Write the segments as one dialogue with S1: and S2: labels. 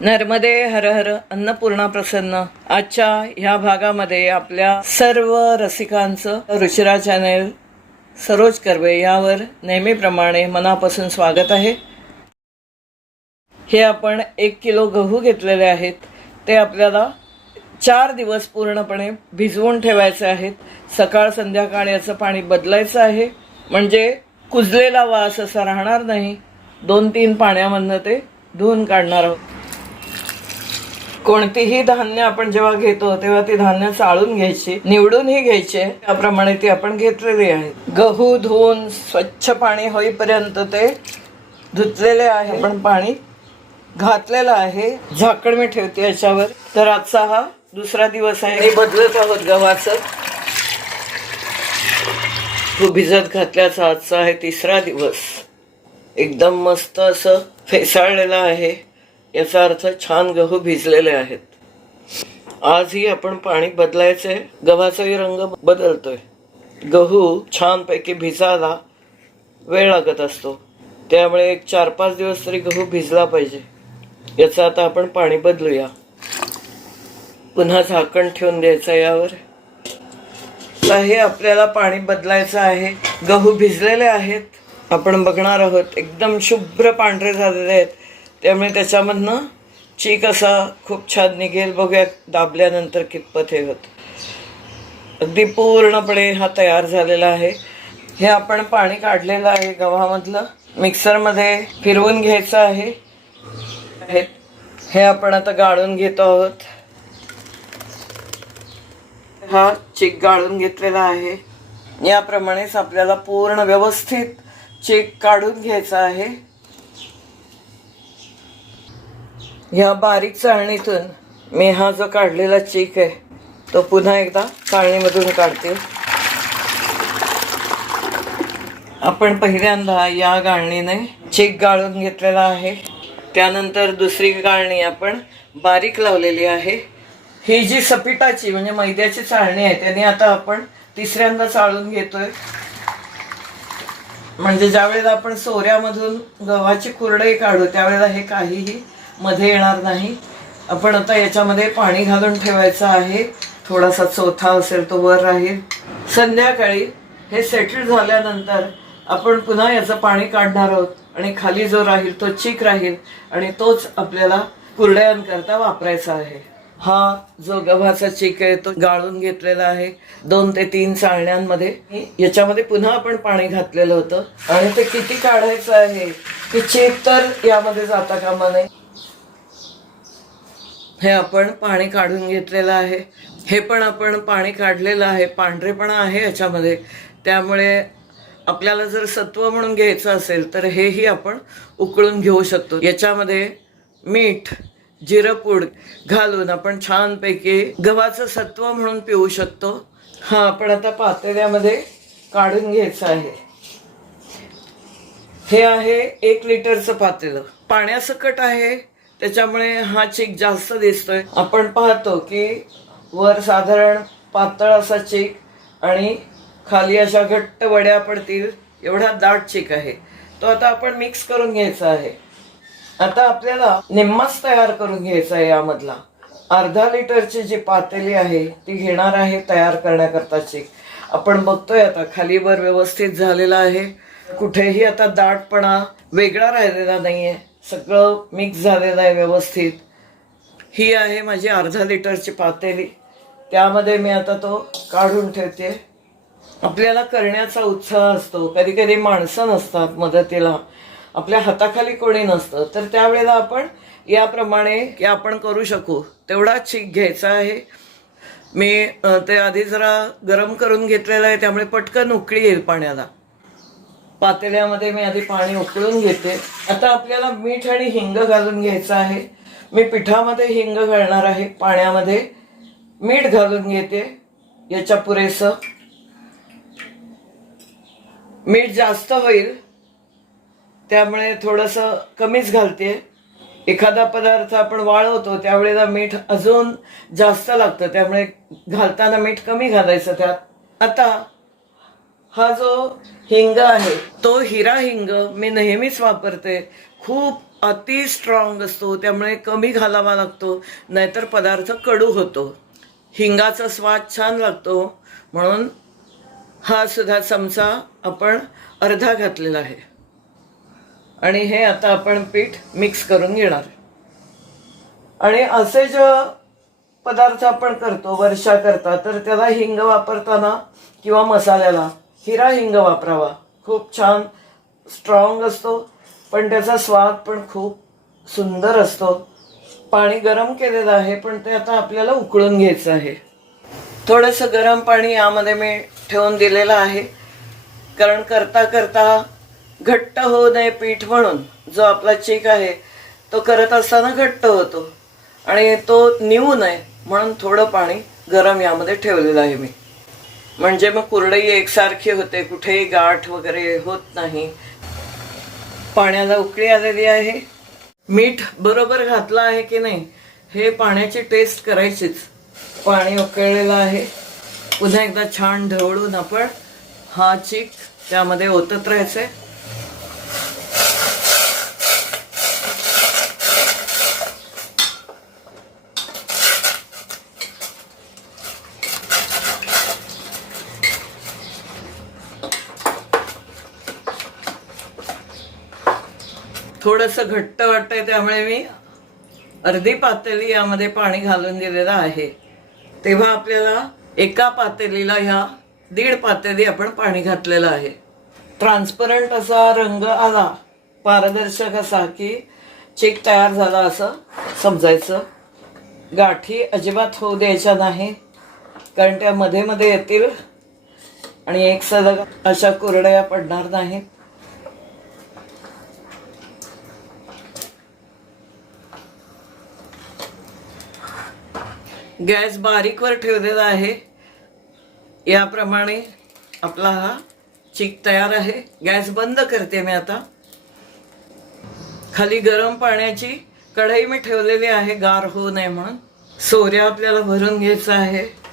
S1: नर्मदे हर हर अन्नपूर्णा प्रसन्न. आजच्या ह्या भागामध्ये आपल्या सर्व रसिकांचं रुचिरा चॅनेल सरोज कर्वे यावर नेहमीप्रमाणे मनापासून स्वागत आहे. हे आपण एक किलो गहू घेतलेले आहेत. ते आपल्याला चार दिवस पूर्णपणे भिजवून ठेवायचे आहेत. सकाळ संध्याकाळ याचं पाणी बदलायचं आहे. म्हणजे कुजलेला वास असा राहणार नाही. दोन तीन पाण्यामधनं ते धुवून काढणार आहोत. कोणतीही धान्य आपण जेव्हा घेतो तेव्हा ती धान्य चाळून घ्यायची निवडूनही घ्यायची. त्याप्रमाणे ती आपण घेतलेली आहे. गहू धुवून स्वच्छ पाणी होईपर्यंत ते धुतलेले आहे. आपण पाणी घातलेलं आहे. झाकण मी ठेवते याच्यावर. तर आजचा हा दुसरा दिवस आहे. बदलत आहोत गव्हाचं. तो भिजत घातल्याचा आजचा आहे तिसरा दिवस. एकदम मस्त असं फेसाळलेलं आहे. याचा अर्थ छान गहू भिजलेले आहेत. आजही आपण पाणी बदलायचे गव्हाचाही रंग बदलतोय. गहू छानपैकी भिजायला वेळ लागत असतो. त्यामुळे एक चार पाच दिवस तरी गहू भिजला पाहिजे. याचं आता आपण पाणी बदलूया. पुन्हा झाकण ठेवून द्यायचं यावर. हे आपल्याला पाणी बदलायचं आहे. गहू भिजलेले आहेत. आपण बघणार आहोत एकदम शुभ्र पांढरे झालेले आहेत. त्यामुळे त्याच्यामधनं चीक असा खूप छान निघेल. बघूया दाबल्यानंतर कितपत हे होत. अगदी पूर्णपणे हा तयार झालेला आहे. हे आपण पाणी काढलेलं आहे गव्हामधलं. मिक्सरमध्ये फिरवून घ्यायचं आहे. हे आपण आता गाळून घेतो आहोत. हा चीक गाळून घेतलेला आहे. याप्रमाणेच आपल्याला पूर्ण व्यवस्थित चीक काढून घ्यायचा आहे. ह्या बारीक चाळणीतून मी हा जो काढलेला चीक आहे तो पुन्हा एकदा चाळणीमधून काढते. आपण पहिल्यांदा या गाळणीने चीक गाळून घेतलेला आहे. त्यानंतर दुसरी गाळणी आपण बारीक लावलेली आहे. ही जी सपिटाची म्हणजे मैद्याची चाळणी आहे त्याने आता आपण तिसऱ्यांदा चाळून घेतोय. म्हणजे ज्यावेळेला आपण सोऱ्यामधून गव्हाची कुरडई काढू त्यावेळेला हे काहीही मध्ये येणार नाही. आपण आता याच्यामध्ये पाणी घालून ठेवायचं आहे. थोडासा चोथा असेल तो वर राहील. संध्याकाळी हे सेटल झाल्यानंतर आपण पुन्हा याचं पाणी काढणार आहोत. आणि खाली जो राहील तो चिक राहील आणि तोच आपल्याला कुरड्यांकरता वापरायचा आहे. हा जो गव्हाचा चिक आहे तो गाळून घेतलेला आहे. दोन ते तीन चाळण्यांमध्ये. याच्यामध्ये पुन्हा आपण पाणी घातलेलं होतं. आणि ते किती काढायचं आहे? की चेक तर यामध्ये जाता कामा नये. हे आपण पाणी काढून घेतलेलं आहे. हे पण आपण पाणी काढलेलं आहे. पांढरेपणा आहे याच्यामध्ये. त्यामुळे आपल्याला जर सत्व म्हणून घ्यायचं असेल तर हेही आपण उकळून घेऊ शकतो. याच्यामध्ये मीठ जिरपूड घालून आपण छानपैकी गव्हाचं सत्व म्हणून पिऊ शकतो. हा आपण आता पातेल्यामध्ये काढून घ्यायचं आहे. हे आहे एक लिटरचं पातेलं. पाण्यासकट आहे. त्याच्यामुळे हा चेक जास्त दिसतोय. आपण पाहतो की वर साधारण पातळ असा चेक आणि खाली अशा घट्ट वड्या पडतील एवढा दाट चेक आहे. तो आता आपण मिक्स करून घ्यायचा आहे. आता आपल्याला निम्माच तयार करून घ्यायचा आहे यामधला. अर्धा लिटरची जी पातेली आहे ती घेणार आहे तयार करण्याकरता चेक आपण बघतोय आता खालीवर व्यवस्थित झालेला आहे. कुठेही आता दाटपणा वेगळा राहिलेला नाहीये. सगळं मिक्स झालेलं आहे व्यवस्थित. ही आहे माझी अर्धा लिटरची पातेली. त्यामध्ये मी आता तो काढून ठेवते. आपल्याला करण्याचा उत्साह असतो. कधी कधी माणसं नसतात मदतीला. आपल्या हाताखाली कोणी नसतं. तर त्यावेळेला आपण याप्रमाणे की आपण करू शकू. तेवढा चीक घ्यायचा आहे. मी ते आधी जरा गरम करून घेतलेलं आहे. त्यामुळे पटकन उकळी येईल पाण्याला. पातेल्यामध्ये मी आधी पाणी उकळून घेते. आता आपल्याला मीठ आणि हिंग घालून घ्यायचं आहे. मी पिठामध्ये हिंग घालणार आहे. पाण्यामध्ये मीठ घालून घेते. याच्या पुरेसं. मीठ जास्त होईल. त्यामुळे थोडंसं कमीच घालते. एखादा पदार्थ आपण वाळवतो त्यावेळेला मीठ अजून जास्त लागतं. त्यामुळे घालताना मीठ कमी घालायचं त्यात. आता हा जो हिंग आहे तो हिरा हिंग मी नेहमीच वापरते. खूप अति स्ट्रॉंग असतो त्यामुळे कमी घालावा लागतो नाहीतर पदार्थ कडू होतो. हिंगाचा स्वाद छान लागतो म्हणून हा सुद्धा चमचा आपण अर्धा घातलेला आहे. आणि हे आता आपण पीठ मिक्स करून घेणार. आणि असे जे पदार्थ आपण करतो वर्षा करता तर त्याला हिंग वापरताना किंवा मसाल्याला हिरा हिंग वापरावा. खूप छान स्ट्रॉंग असतो. पण त्याचा स्वाद पण खूप सुंदर असतो. पाणी गरम केलेलं आहे पण ते आता आपल्याला उकळून घ्यायचं आहे. थोडंसं गरम पाणी यामध्ये मी ठेवून दिलेलं आहे. कारण करता करता घट्ट होऊ नये पीठ म्हणून. जो आपला चीक आहे तो करत असताना घट्ट होतो. आणि तो निवू नये म्हणून थोडं पाणी गरम यामध्ये ठेवलेलं आहे मी. म्हणजे मग कुरडई एकसारखी होते कुठेही गाठ वगैरे होत नाही. पाण्याला उकळी आलेली आहे. मीठ बरोबर घातलं आहे की नाही हे पाण्याची टेस्ट करायचीच. पाणी उकळलेलं आहे. पुन्हा एकदा छान ढवळून आपण हा चीक त्यामध्ये ओतत राहायचंय. थोडस घट्ट वाटतंय त्यामुळे मी अर्धी पातेली यामध्ये पाणी घालून दिलेलं आहे. तेव्हा आपल्याला एका पातेलीला ह्या दीड पातेली आपण पाणी घातलेलं आहे. ट्रान्सपरंट असा रंग आला पारदर्शक असा की चेक तयार झाला असं समजायचं. गाठी अजिबात होऊ द्यायच्या नाही कारण त्या मध्ये मध्ये येतील आणि एक सलग अशा कुरड्या पडणार नाहीत. गॅस बारीकवर ठेवलेला आहे. याप्रमाणे आपला हा चिक तयार आहे. गॅस बंद करते मी आता. खाली गरम पाण्याची कढई मी ठेवलेली आहे. गार होऊ नये म्हणून. सोऱ्या आपल्याला भरून घ्यायचा आहे.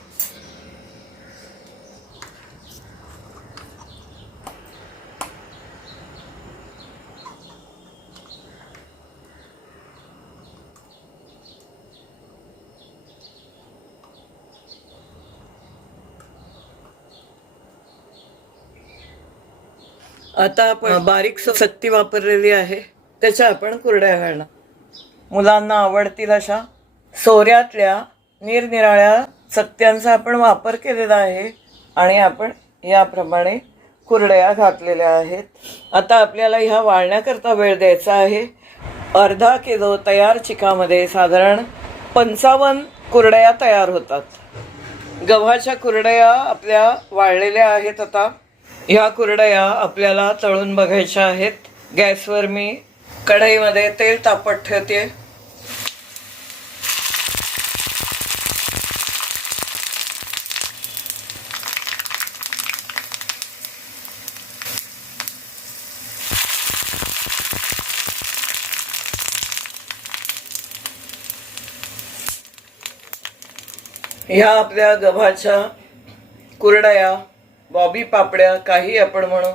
S1: आता आपण बारीक सक्ती वापरलेली आहे. त्याच्या आपण कुरड्या घालणार. मुलांना आवडतील अशा सोऱ्यातल्या निरनिराळ्या चकत्यांचा आपण वापर केलेला आहे आणि आपण याप्रमाणे कुरड्या घातलेल्या आहेत. आता आपल्याला ह्या वाळण्याकरता वेळ द्यायचा आहे. अर्धा किलो तयार चिकामध्ये साधारण पंचावन्न कुरड्या तयार होतात. गव्हाच्या कुरडया आपल्या वाळलेल्या आहेत आता. ह्या कुरडया आपल्याला तळून बघायच्या आहेत. गॅसवर मी कढईमध्ये तेल तापत ठेवते. ह्या आपल्या गव्हाच्या कुरडया बॉबी पापड्या काही आपण म्हणू.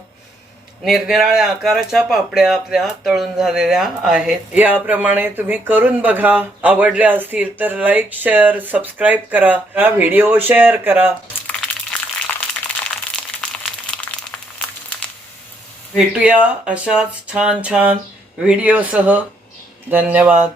S1: निरनिराळ्या आकाराच्या पापड्या आपल्या तळून झालेल्या आहेत. याप्रमाणे तुम्ही करून बघा. आवडल्या असतील तर लाईक शेअर सबस्क्राईब करा. हा व्हिडिओ शेअर करा. भेटूया अशाच छान छान व्हिडिओसह धन्यवाद.